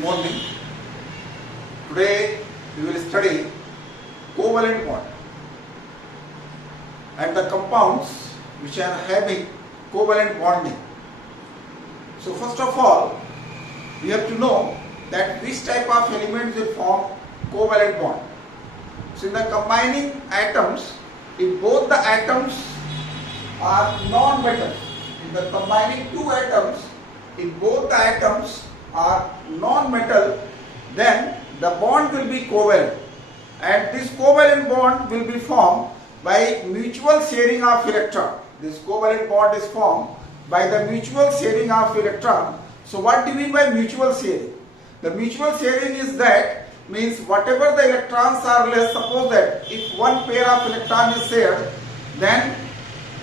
Good morning. Today we will study covalent bond and the compounds which are having covalent bonding. So first of all, we have to know that which type of elements will form covalent bond. So in the combining atoms, if both the atoms are non-metal, in the combining two atoms, if both the atoms are non-metal, then the bond will be covalent, and this covalent bond will be formed by mutual sharing of electron. This covalent bond is formed by the mutual sharing of electron. So what do you mean by mutual sharing? The mutual sharing is that means whatever the electrons are less, suppose that if one pair of electron is shared, then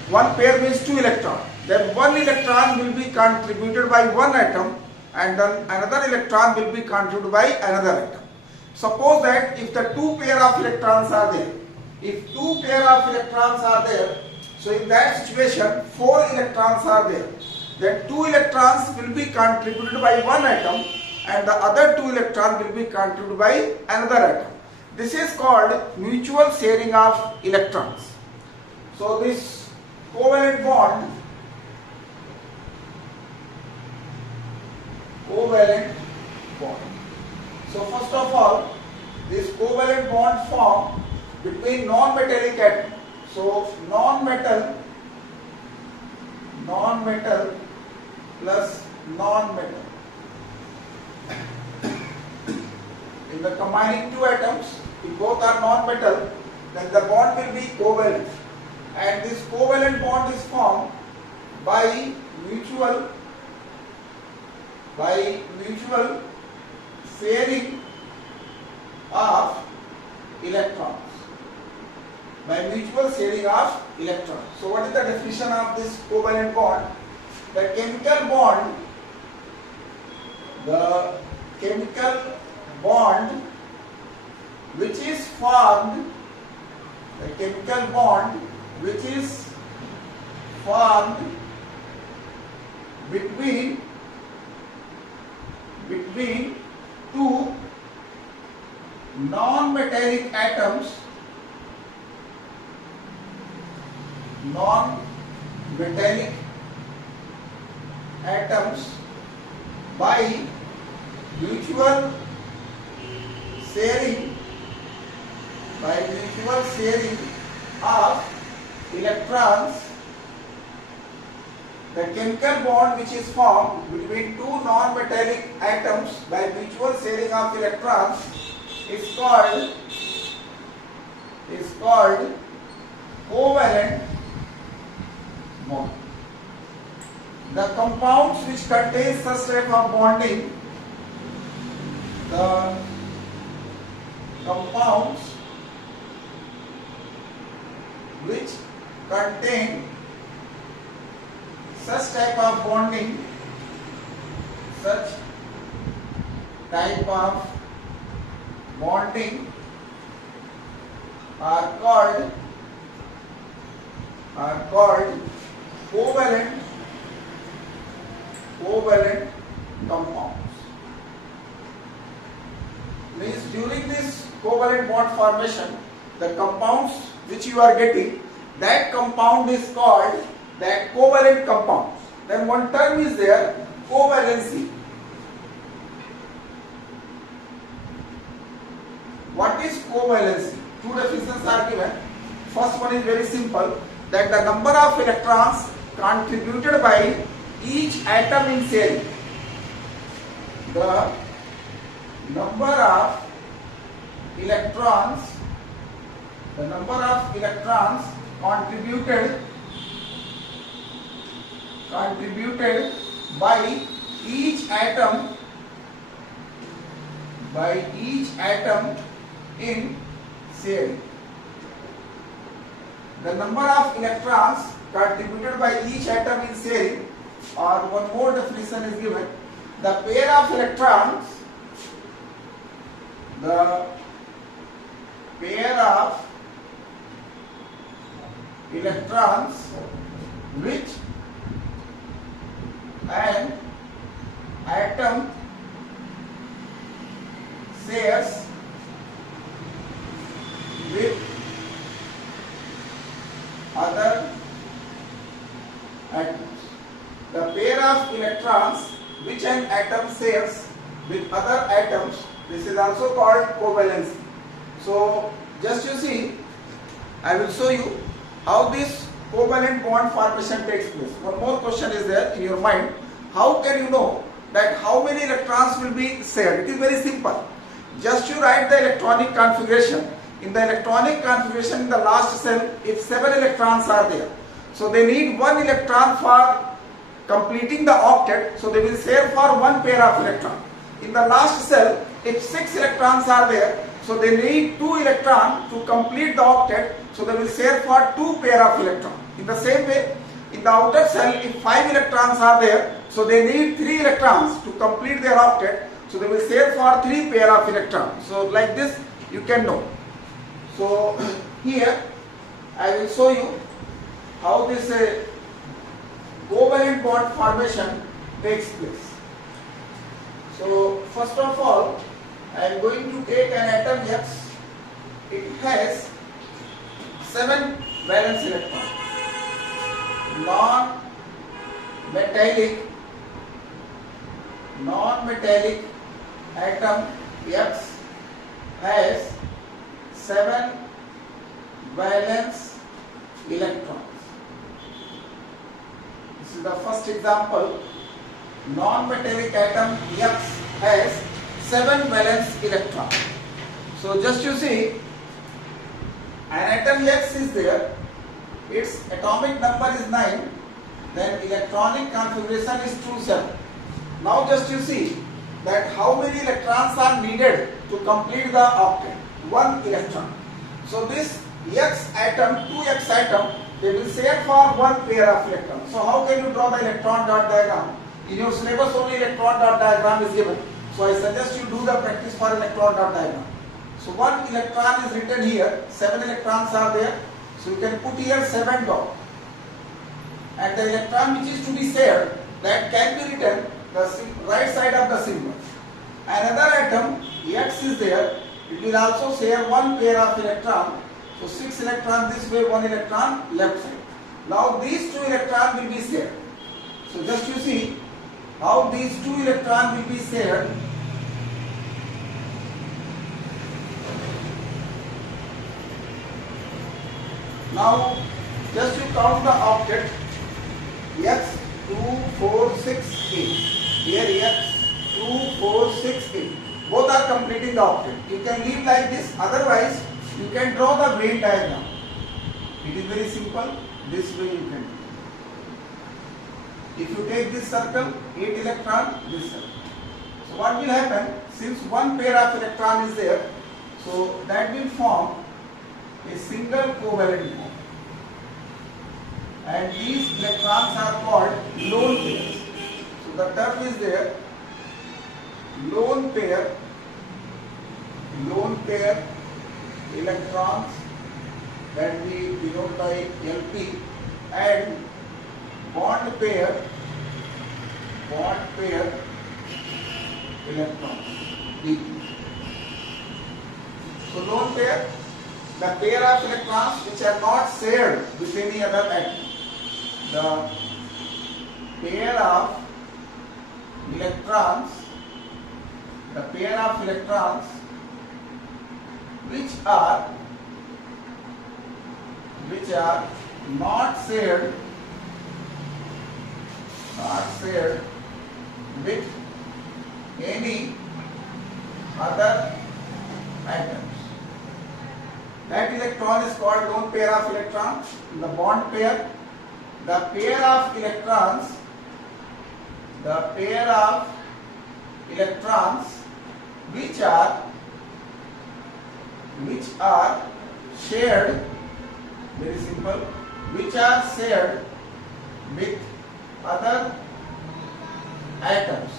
one pair means two electrons. Then one electron will be contributed by one atom and then another electron will be contributed by another atom. Suppose that if the two pair of electrons are there, so in that situation four electrons are there, then two electrons will be contributed by one atom and the other two electrons will be contributed by another atom. This is called mutual sharing of electrons. So this covalent bond, So first of all, this covalent bond formed between non-metallic atoms. So non-metal plus non-metal. In the combining two atoms, if both are non-metal, then the bond will be covalent. And this covalent bond is formed by mutual sharing of electrons. By mutual sharing of electrons. So what is the definition of this covalent bond? The chemical bond which is formed between two non-metallic atoms by mutual sharing of electrons. The chemical bond which is formed between two non-metallic atoms by mutual sharing of electrons is called covalent bond. The compounds which contain such type of bonding, such type of bonding are called covalent compounds. Means during this covalent bond formation, the compounds which you are getting, that compound is called that covalent compounds. Then one term is there, covalency. What is covalency? Two definitions are given. First one is very simple, that the number of electrons contributed by each atom in sharing. The number of electrons contributed by each atom in sharing. The number of electrons contributed by each atom in sharing, or one more definition is given, the pair of electrons which an atom shares with other atoms. The pair of electrons which an atom shares with other atoms, this is also called covalency. So just you see, I will show you how this covalent bond formation takes place. One more question is there in your mind. How can you know that how many electrons will be shared? It is very simple. Just you write the electronic configuration. In the electronic configuration in the last cell, if 7 electrons are there, so they need 1 electron for completing the octet, so they will share for 1 pair of electrons. In the last cell, if 6 electrons are there, so they need 2 electrons to complete the octet, so they will share for 2 pair of electrons. In the same way, in the outer cell, if 5 electrons are there, so they need 3 electrons to complete their octet, so they will share for 3 pair of electrons. So like this you can know. So here I will show you how this covalent bond formation takes place. So first of all, I am going to take an atom X. It has 7 valence electrons. Non-metallic atom X has 7 valence electrons. This is the first example. Non-metallic atom X has 7 valence electrons. So just you see, an atom X is there, its atomic number is 9, then electronic configuration is 2,7. Now just you see that how many electrons are needed to complete the octet. 1 electron. So this X atom, 2X atom, they will share for 1 pair of electrons. So how can you draw the electron dot diagram? In your syllabus only electron dot diagram is given. So I suggest you do the practice for electron dot diagram. So 1 electron is written here, 7 electrons are there. So you can put here 7 dot. And the electron which is to be shared, that can be written the right side of the symbol. Another atom X is there, it will also share 1 pair of electron. So 6 electrons this way, 1 electron left side. Now these 2 electrons will be shared. So just you see how these 2 electrons will be shared. Now just you count the octet. X 2, 4, 6, 8. Here X 2, 4, 6, 8. Both are completing the octet. You can leave like this. Otherwise, you can draw the Venn diagram. It is very simple. This way you can do. If you take this circle, 8 electron, this circle. So what will happen? Since 1 pair of electron is there, so that will form a single covalent bond. And these electrons are called lone pairs. So the term is there, lone pair electrons, that we denote by LP, and bond pair electrons, DP. So lone pair, the pair of electrons which are not shared with any other atom. The pair of electrons which are not shared with any other atoms. That electron is called lone pair of electrons. The bond pair, the pair of electrons which are shared, very simple, which are shared with other atoms.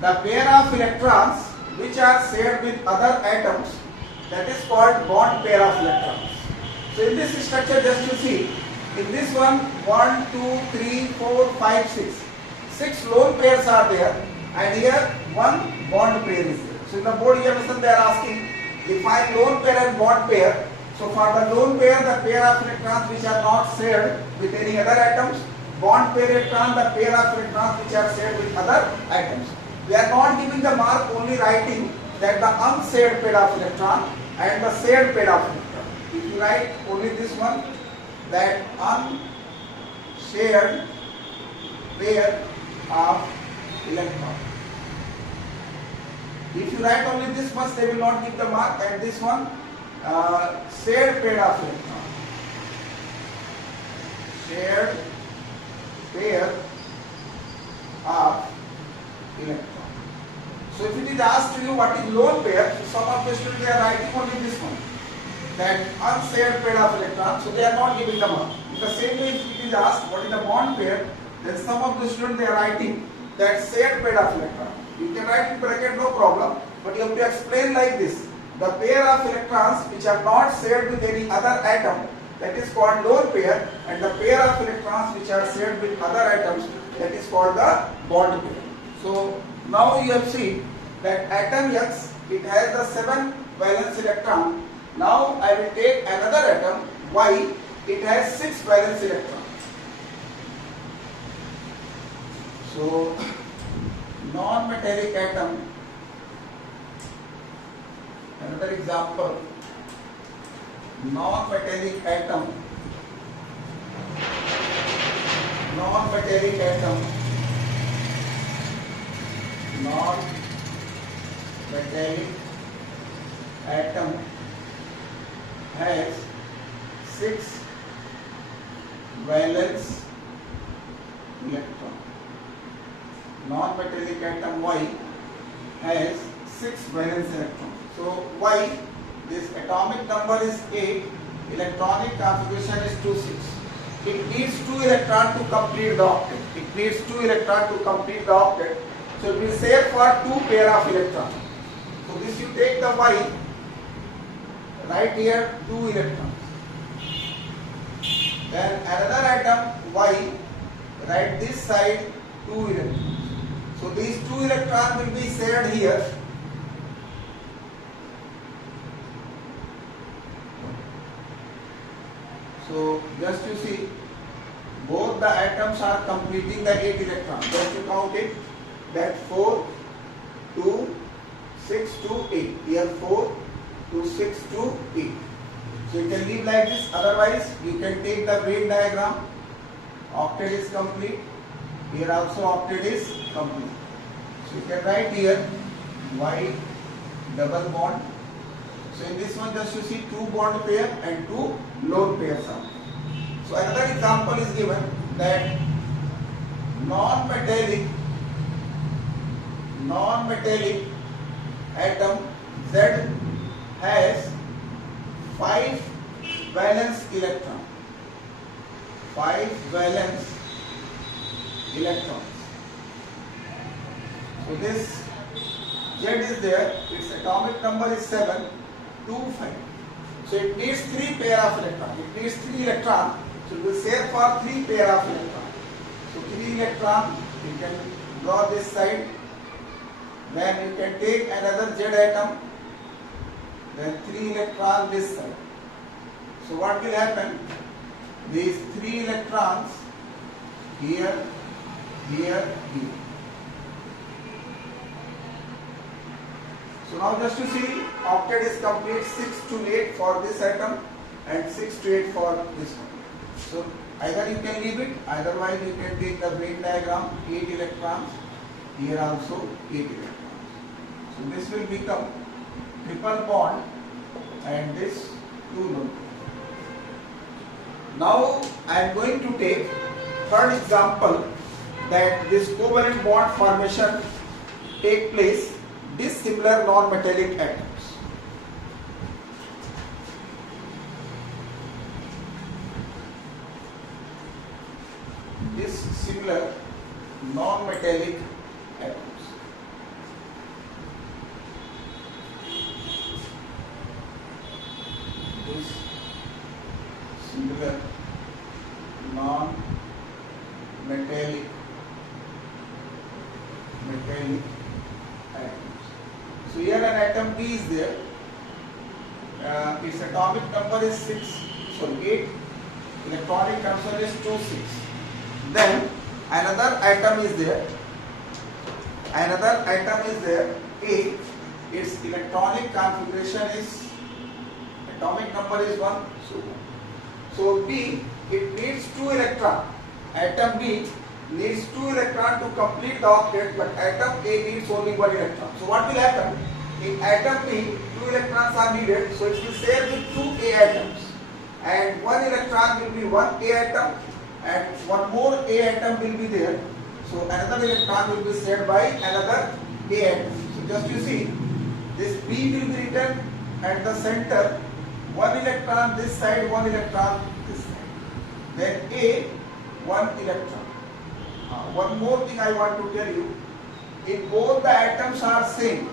The pair of electrons which are shared with other atoms, that is called bond pair of electrons. So in this structure, just you see, in this one, 1, 2, 3, 4, 5, 6. 6 lone pairs are there, and here 1 bond pair is there. So in the board examination they are asking define lone pair and bond pair. So for the lone pair, the pair of electrons which are not shared with any other atoms. Bond pair electron, the pair of electrons which are shared with other atoms. We are not giving the mark, only writing that the unshared pair of electron and the shared pair of electron. If you write only this one, that unshared pair of electron. If you write only this much, they will not give the mark, and this one shared pair of electron. Shared pair of electron. So if it is asked to you what is lone pair, so some of the students they are writing only this one, that unshared pair of electron, so they are not giving the mark. In the same way, if it is asked what is the bond pair, then some of the students they are writing that shared pair of electron. You can write in bracket, no problem, but you have to explain like this. The pair of electrons which are not shared with any other atom, that is called lone pair, and the pair of electrons which are shared with other atoms, that is called the bond pair. So now you have seen that atom X, it has the 7 valence electron. Now I will take another atom Y, it has 6 valence electrons. So non-metallic atom, another example, non-metallic atom, non-metallic atom, non-metallic atom has 6 valence electron. Non-metallic atom Y has 6 valence electrons. So Y, this atomic number is 8, electronic configuration is 2, 6. It needs 2 electrons to complete the octet. It needs 2 electrons to complete the octet. So it will say for 2 pair of electrons. So this you take the Y, right here 2 electrons. Then another atom Y, right this side 2 electrons. So these 2 electrons will be shared here. So just you see, both the atoms are completing the 8 electrons. Just you count it, that 4, 2, 6 to 8. Here 4, 2, 6 to 8. So you can leave like this. Otherwise, you can take the Venn diagram. Octet is complete. Here also octet is complete. So you can write here Y double bond. So in this one just you see 2 bond pair and 2 lone pairs are. So another example is given that non-metallic atom Z has 5 valence electron. 5 valence electrons. So this Z is there, its atomic number is 7, 2, 5. So it needs 3 pair of electrons. It needs 3 electrons. So it will share for 3 pair of electrons. So 3 electrons, you can draw this side. Then you can take another Z atom. Then 3 electrons this side. So what will happen? These 3 electrons here, here, here. So now just to see, octet is complete 6 to 8 for this atom and 6 to 8 for this one. So either you can leave it, otherwise you can take the Venn diagram, 8 electrons, here also 8 electrons. So this will become triple bond and this 2 lone. Now I am going to take third example, that this covalent bond formation take place dissimilar non-metallic atoms. Dissimilar non-metallic atoms. Dissimilar non-metallic atoms. So here an atom B is there. Its atomic number is 8. Electronic tensor is 26. Then another atom is there. A. Its electronic configuration is, atomic number is 1. So B, it needs 2 electrons. Atom B needs 2 electrons to complete the octet, but atom A needs only 1 electron. So what will happen? In atom B, 2 electrons are needed, so it will share with 2 A atoms. And 1 electron will be 1 A atom, and one more A atom will be there. So another electron will be shared by another A atom. So just you see, this B will be written at the center, 1 electron this side, 1 electron this side. Then A, 1 electron. One more thing I want to tell you, if both the atoms are same,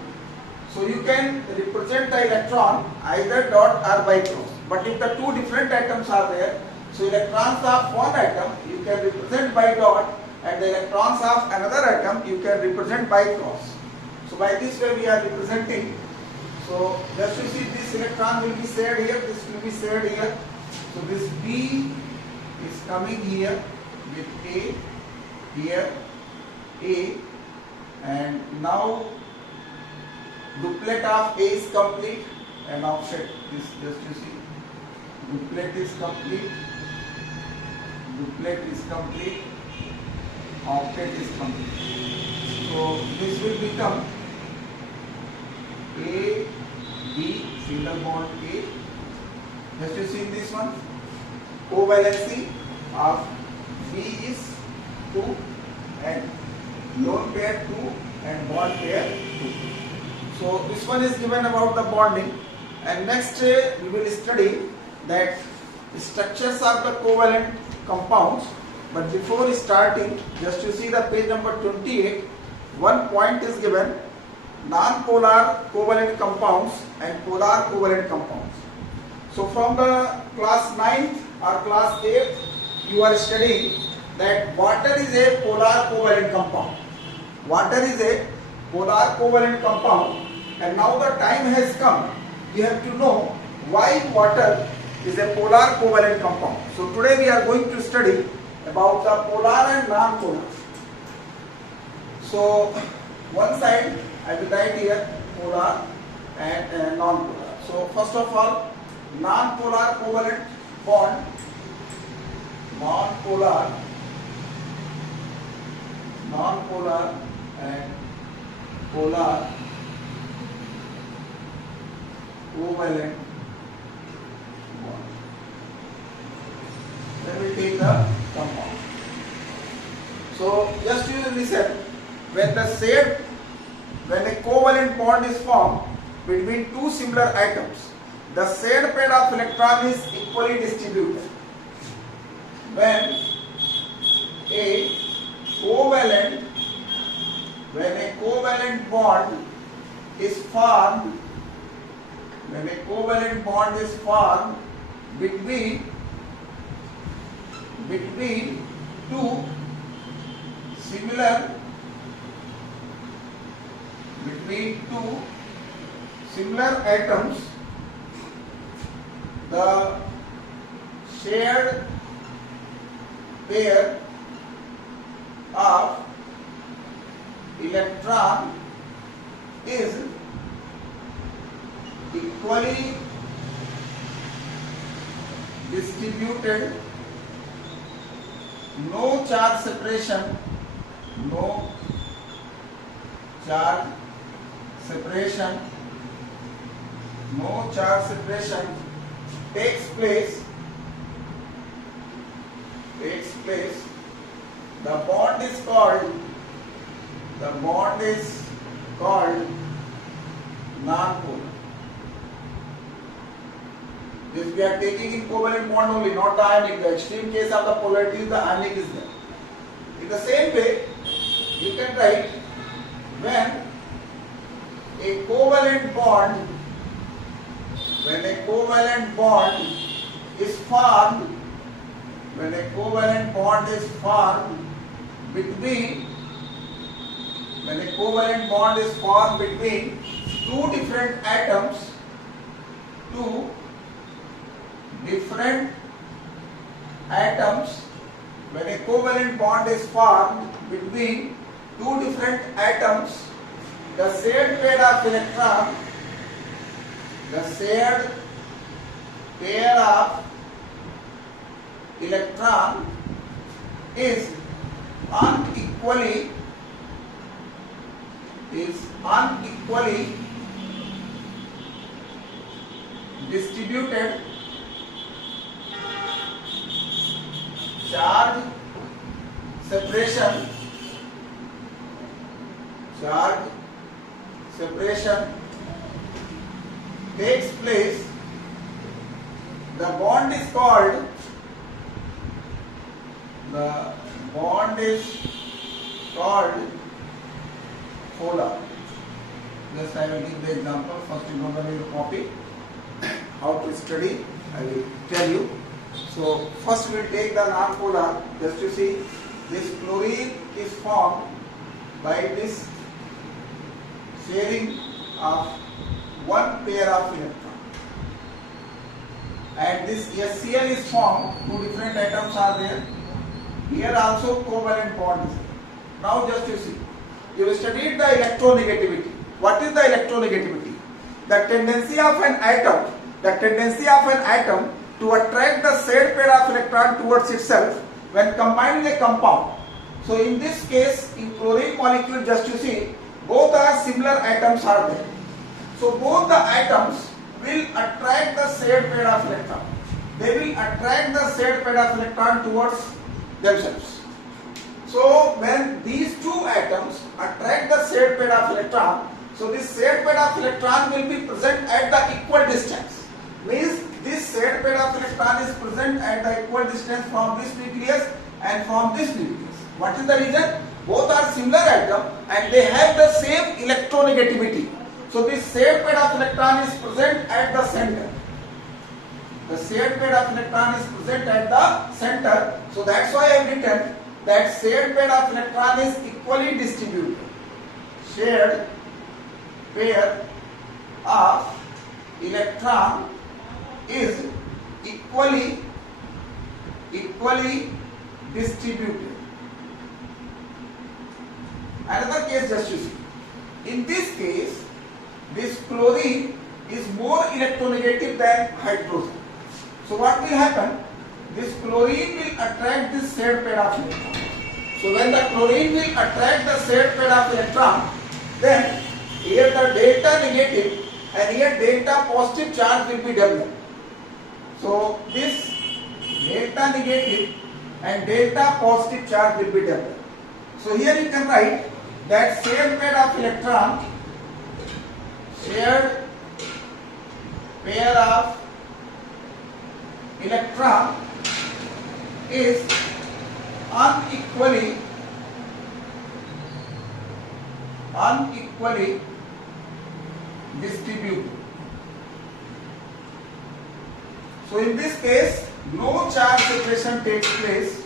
so you can represent the electron either dot or by cross. But if the 2 different atoms are there, so electrons of one atom you can represent by dot, and the electrons of another atom you can represent by cross. So by this way we are representing. So just you see, this electron will be shared here, this will be shared here. So this B is coming here with A, here A, and now duplet of A is complete and offset. This just you see, duplet is complete, octet is complete. So this will become A, B, single bond A. Just you see this one, covalency of B is 2 and lone pair 2 and bond pair 2. So this one is given about the bonding, and next we will study that structures of the covalent compounds. But before starting, just you see the page number 28, one point is given: non-polar covalent compounds and polar covalent compounds. So from the class 9th or class 8th, you are studying that water is a polar covalent compound. And now the time has come, you have to know why water is a polar covalent compound. So today we are going to study about the polar and non-polar. So one side I will write here polar and non-polar. So first of all, non-polar covalent bond, non-polar and polar covalent bond. Then we take the compound. So just you listen, when a covalent bond is formed between 2 similar atoms, the shared pair of electron is equally distributed. When a covalent bond is formed, between 2 similar atoms, the shared pair of electron is equally distributed, no charge separation takes place. The bond is called non-polar. This we are taking in covalent bond only, not the ionic. The extreme case of the polarity is the ionic is there. In the same way, you can write when a covalent bond is formed between two different atoms, two different atoms, when a covalent bond is formed between two different atoms, the shared pair of electron, the shared pair of electron is unequally distributed. Charge separation takes place. The bond is called polar. Just I will give the example. First you know your copy. How to study, I will tell you. So first we will take the non-polar. Just to see, this chlorine is formed by this sharing of one pair of electrons, and this HCl is formed. Two different atoms are there. Here also covalent bond is there. Now just you see, you studied the electronegativity. What is the electronegativity? The tendency of an atom to attract the shared pair of electron towards itself when combining a compound. So in this case, in chlorine molecule, just you see, both are similar atoms are there. So both the atoms will attract the shared pair of electron. They will attract the shared pair of electron towards themselves. So when these two atoms attract the shared pair of electron, so this shared pair of electron will be present at the equal distance. Means this shared pair of electron is present at the equal distance from this nucleus and from this nucleus. What is the reason? Both are similar atoms and they have the same electronegativity. So this shared pair of electron is present at the center. The shared pair of electron is present at the center. So that's why I have written that shared pair of electron is equally distributed. Shared pair of electron is equally distributed. Another case, just you see. In this case, this chlorine is more electronegative than hydrogen. So what will happen? This chlorine will attract this shared pair of electron. So when the chlorine will attract the shared pair of electron, then here the delta negative and here delta positive charge will be developed. So this delta negative and delta positive charge will be developed. So here you can write that shared pair of electron, shared pair of electron is unequally distributed. So in this case, no charge separation takes place.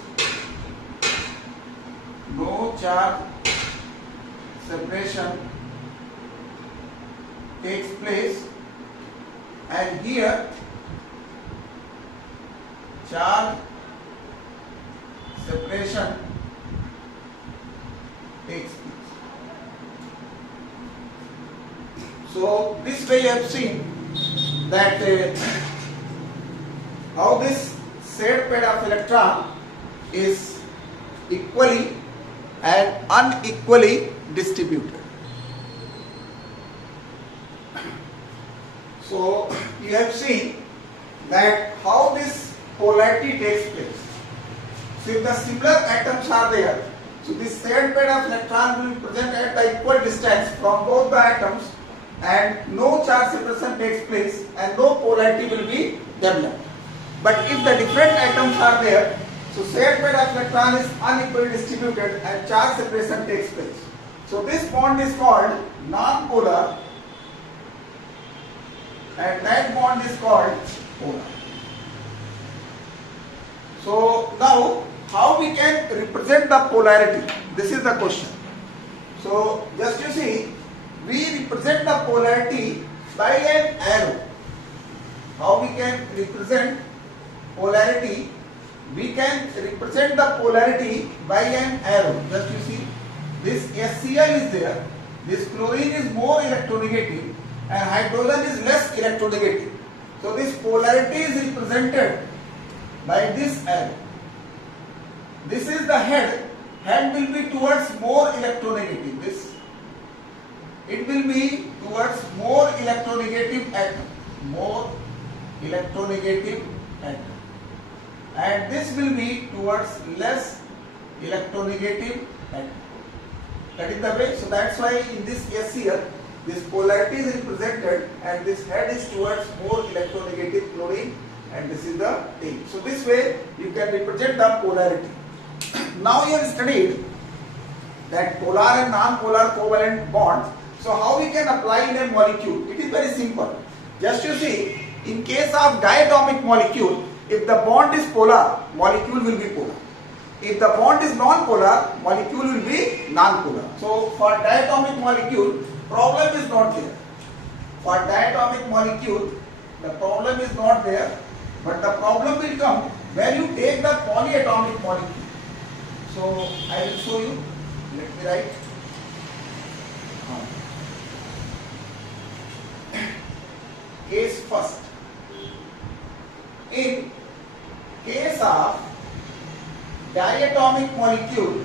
No charge separation takes place, and here charge separation takes place. So this way you have seen that how this shared pair of electron is equally and unequally distributed. So you have seen that how this polarity takes place. So if the similar atoms are there, so this shared pair of electron will be present at the equal distance from both the atoms, and no charge separation takes place and no polarity will be developed. But if the different atoms are there, so shared pair of electron is unequally distributed and charge separation takes place. So this bond is called non-polar and that bond is called polar. So now how we can represent the polarity? This is the question. So just you see, we represent the polarity by an arrow. How we can represent polarity? We can represent the polarity by an arrow. Just you see, this HCl is there, this chlorine is more electronegative and hydrogen is less electronegative. So this polarity is represented by this arrow. This is the head. Head will be towards more electronegative. This, it will be towards more electronegative atom. More electronegative atom. And this will be towards less electronegative atom. That is the way. So that's why in this HCl, this polarity is represented and this head is towards more electronegative chlorine and this is the tail. So this way you can represent the polarity. Now you have studied that polar and non-polar covalent bonds. So how we can apply in a molecule? It is very simple. Just you see, in case of diatomic molecule, if the bond is polar, molecule will be polar. If the bond is non-polar, molecule will be non-polar. So for diatomic molecule, problem is not there. For diatomic molecule, the problem is not there, but the problem will come when you take the polyatomic molecule. So I will show you. Let me write. Case first. In case of diatomic molecule,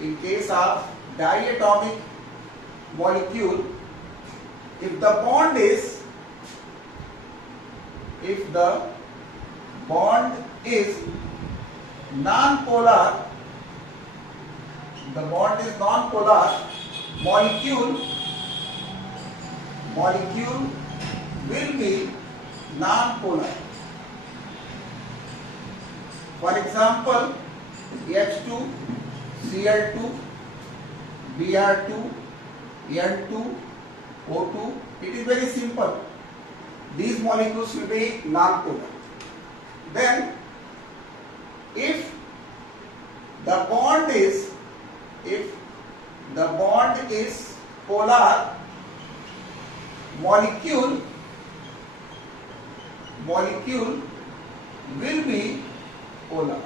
in case of diatomic molecule, if the bond is non-polar, the bond is non-polar, molecule will be non-polar. For example, H2, Cl2, Br2, N2, O2. It is very simple. These molecules will be non-polar. Then, if the bond is polar, molecule will be polar.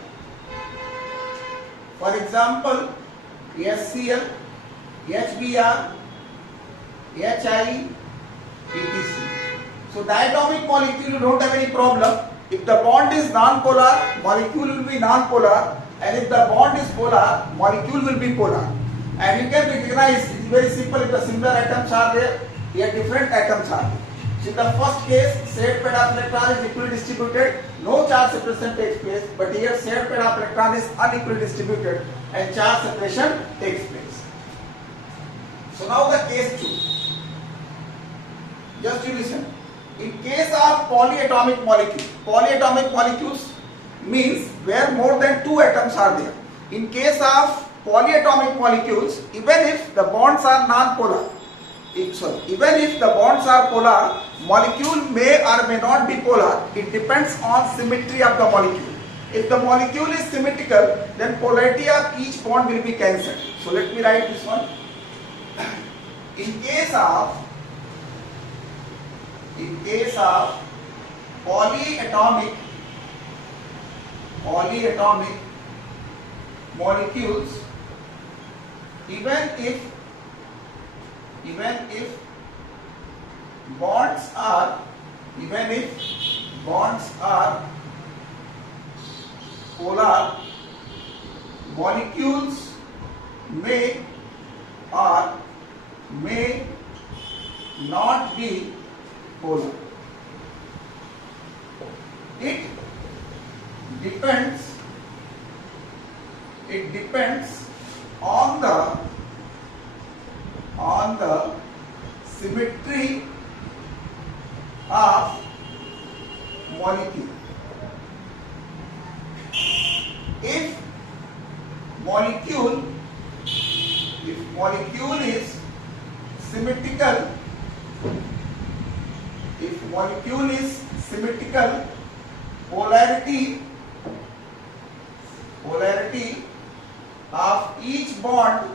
For example, HCl, HBr, HI, etc. So diatomic molecule, you don't have any problem. If the bond is non-polar, molecule will be non-polar, and if the bond is polar, molecule will be polar. And you can recognize, it's very simple, if the similar atoms are there, here different atoms are there. So in the first case, shared pair of electron is equally distributed, no charge separation takes place, but here shared pair of electron is unequally distributed and charge separation takes place. So now the case 2. Just you listen. In case of polyatomic molecules means where more than 2 atoms are there. In case of polyatomic molecules, even if the bonds are non-polar, even if the bonds are polar, molecule may or may not be polar. It depends on symmetry of the molecule. If the molecule is symmetrical, then polarity of each bond will be cancelled. So let me write this one. In case of polyatomic molecules, even if bonds are polar, molecules may or may not be polar. It depends on the symmetry of molecule. If molecule is symmetrical, polarity of each bond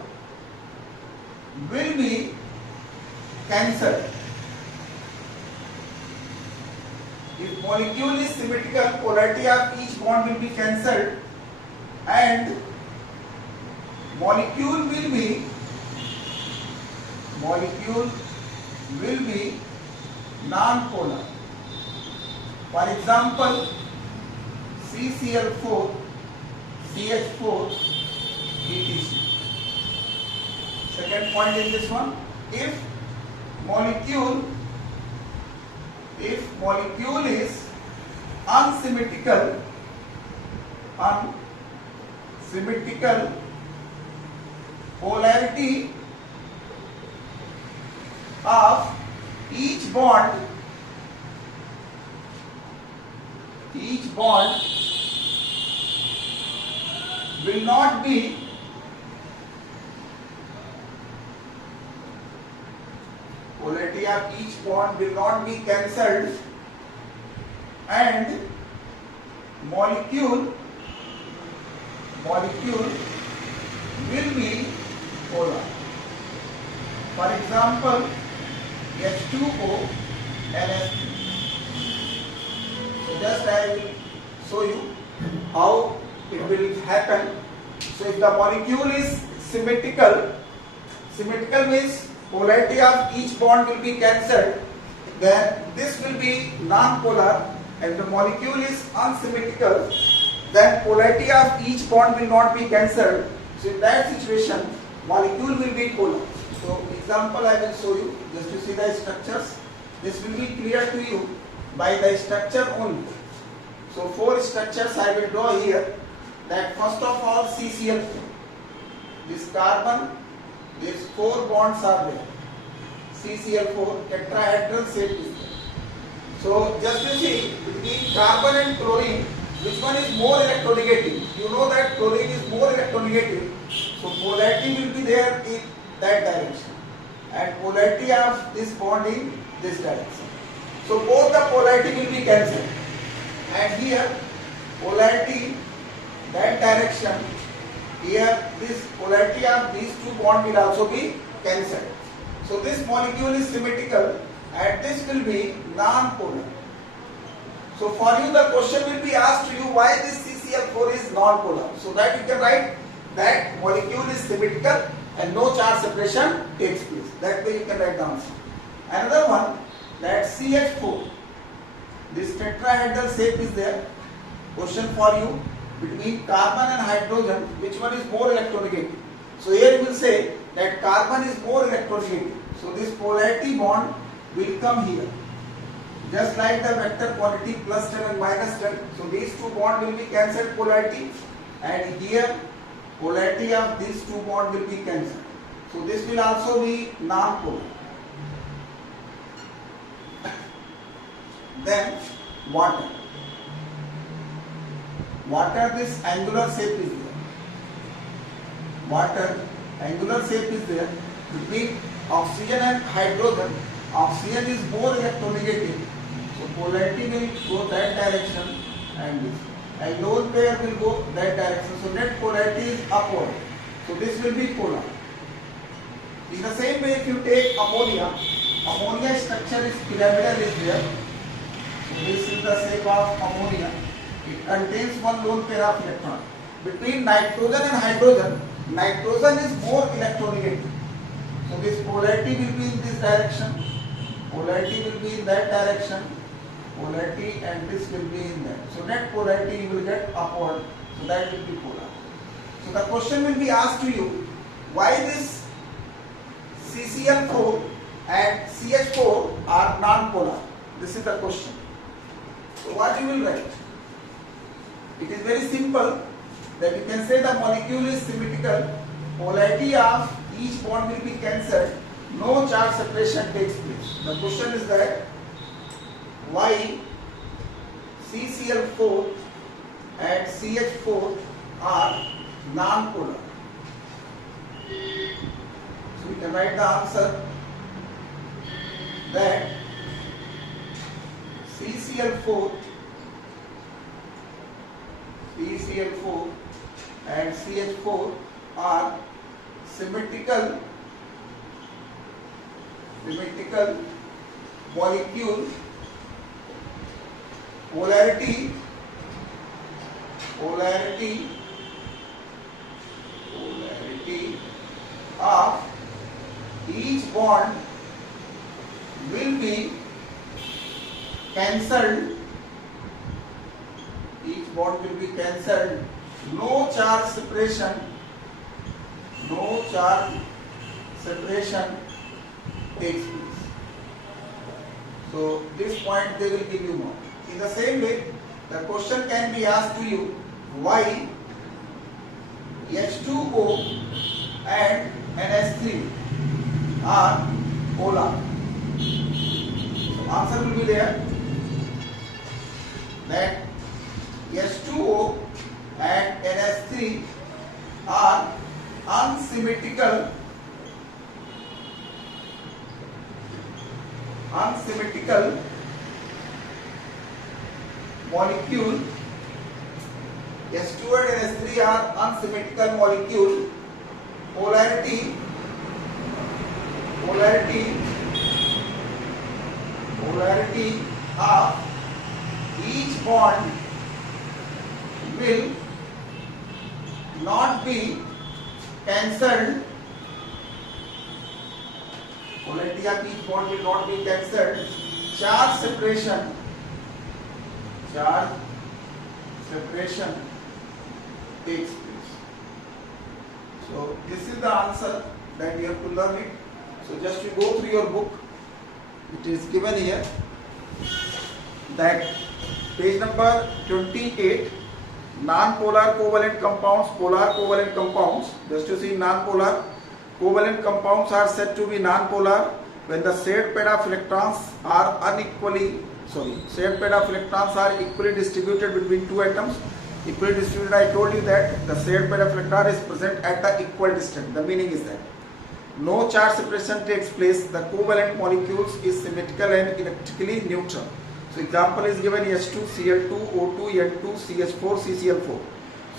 will be cancelled. If molecule is symmetrical, polarity of each bond will be cancelled and molecule will be non-polar. For example, CCl4, CH4, etc. Second point is this one. If molecule is unsymmetrical, polarity of each bond will not be cancelled and molecule will be polar. For example, H2O NH3. So just I will show you how it will happen. So if the molecule is symmetrical means polarity of each bond will be cancelled, then this will be non-polar, and the molecule is unsymmetrical, then polarity of each bond will not be cancelled. So in that situation, molecule will be polar. So example I will show you just to see the structures. This will be clear to you by the structure only. So 4 structures I will draw here. That first of all CCl4. This carbon, these 4 bonds are there. CCl4 tetrahedral shape is there. So just to see between carbon and chlorine, which one is more electronegative? You know that chlorine is more electronegative. So polarity will be there in that direction, and polarity of this bond in this direction. So both the polarity will be cancelled, and here polarity that direction, here this polarity of these 2 bonds will also be cancelled. So this molecule is symmetrical and this will be non-polar. So for you the question will be asked to you, why this CCl4 is non-polar? So that you can write that molecule is symmetrical and no charge separation takes place. That way you can write the answer. Another one, that CH4, this tetrahedral shape is there. Question for you, between carbon and hydrogen, which one is more electronegative? So here you will say that carbon is more electronegative. So this polarity bond will come here. Just like the vector quantity plus 10 and minus 10. So these 2 bonds will be cancelled polarity, and here polarity of these 2 bonds will be cancelled. So this will also be non-polar. Then water. Water, this angular shape is there. Water, angular shape is there. Between oxygen and hydrogen, oxygen is more electronegative. So polarity will go that direction and this. And lone pair will go that direction. So net polarity is upward. So this will be polar. In the same way, if you take ammonia, ammonia structure is pyramidal is there. So this is the shape of ammonia. It contains 1 lone pair of electron. Between nitrogen and hydrogen, nitrogen is more electronegative. So this polarity will be in this direction, polarity will be in that direction, polarity, and this will be in that. So net polarity you will get upward, so that will be polar. So the question will be asked to you, why this CCl4 and CH4 are non-polar? This is the question. So what you will write? It is very simple, that you can say the molecule is symmetrical, polarity of each bond will be cancelled, no charge separation takes place. The question is that why CCl4 and CH4 are non-polar. So we can write the answer that CCl4 and CH4 are symmetrical symmetrical molecule polarity of each bond will be cancelled. Each bond will be cancelled. No charge separation takes place. So this point they will give you more. In the same way, the question can be asked to you, why H2O and NH3 are polar? So answer will be there that H2O and NH3 are unsymmetrical molecule. H2O and NH3 are unsymmetrical molecule. Polarity of each bond will not be cancelled. Polarity of each bond will not be cancelled. Charge separation takes place. So this is the answer that you have to learn it. So just you go through your book. It is given here that page number 28, non-polar covalent compounds, polar covalent compounds. Just to see, non-polar covalent compounds are said to be non-polar when the shared pair of electrons are equally distributed between two atoms. Equally distributed, I told you that the shared pair of electron is present at the equal distance. The meaning is that no charge separation takes place. The covalent molecules is symmetrical and electrically neutral. So example is given H2Cl2, O2, N2, CH4, CCl4.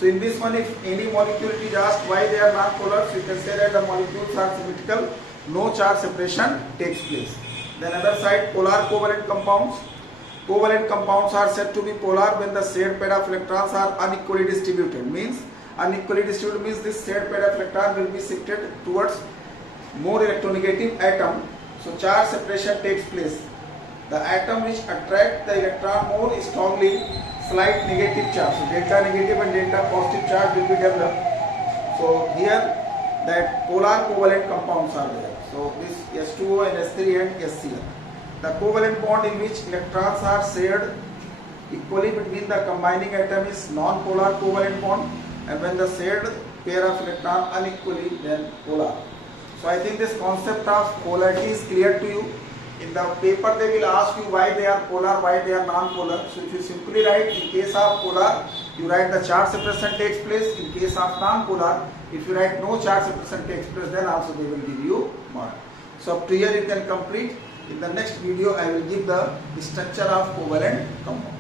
So in this one, if any molecule is asked why they are non-polar, so you can say that the molecules are symmetrical, no charge separation takes place. Then other side, polar covalent compounds. Covalent compounds are said to be polar when the shared pair of electrons are unequally distributed. Unequally distributed means this shared pair of electron will be shifted towards more electronegative atom. So charge separation takes place. The atom which attract the electron more strongly, slight negative charge. So delta negative and delta positive charge will be developed. So here that polar covalent compounds are there. So this H2O and H3 and HCl. The covalent bond in which electrons are shared equally between the combining atom is non-polar covalent bond, and when the shared pair of electron unequally, then polar. So I think this concept of polarity is clear to you. In the paper they will ask you why they are polar, why they are non-polar. So if you simply write, in case of polar, you write the charge separation takes place. In case of non-polar, if you write no charge separation takes place, then also they will give you mark. So up to here you can complete. In the next video, I will give the structure of covalent compound.